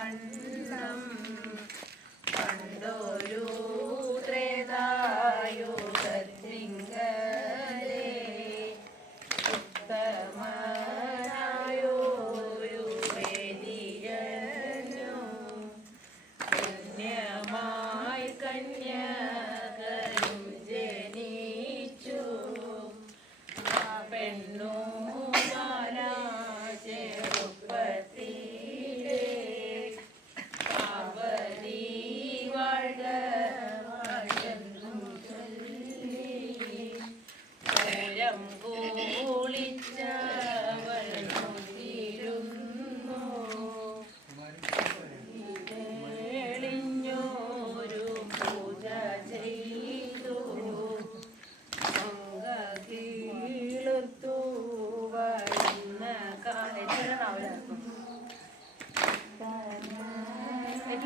one.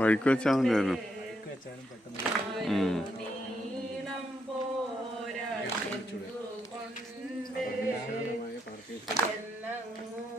വഴിക്ക് വെച്ചാൽ മതിയായിരുന്നു എന്നങ്ങോ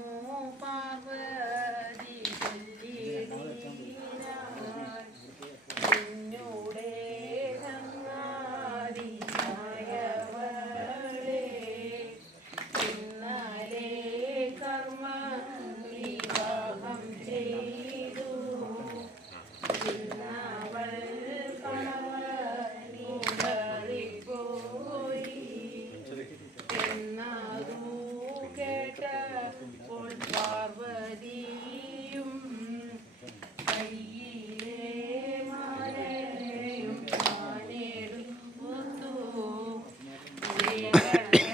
Yeah.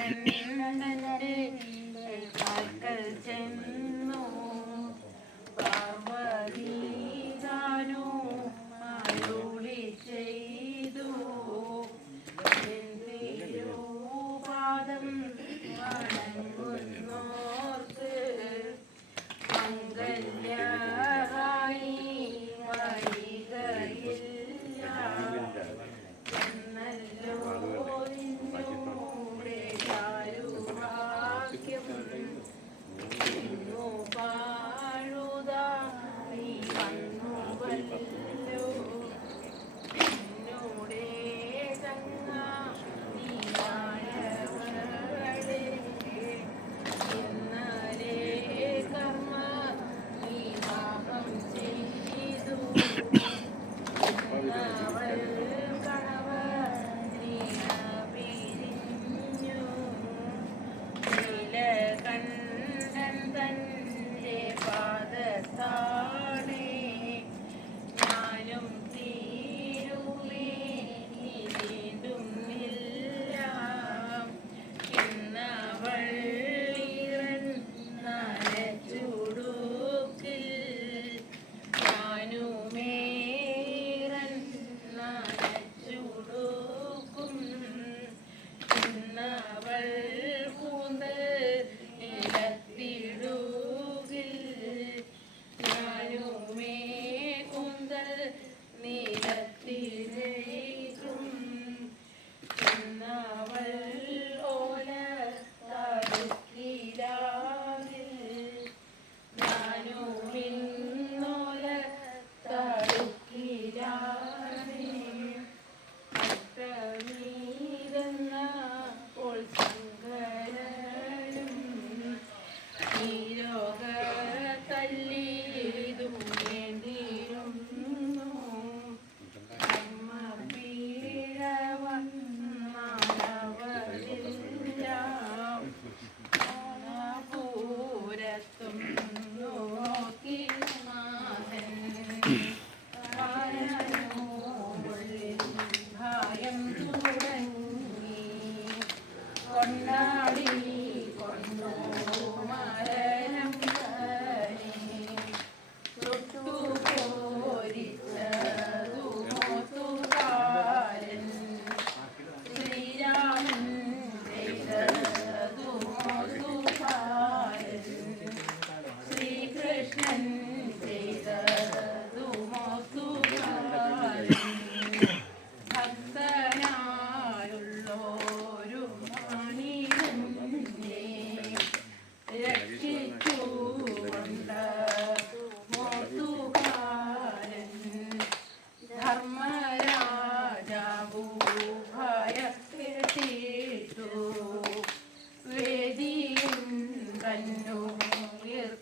Yeah.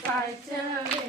Right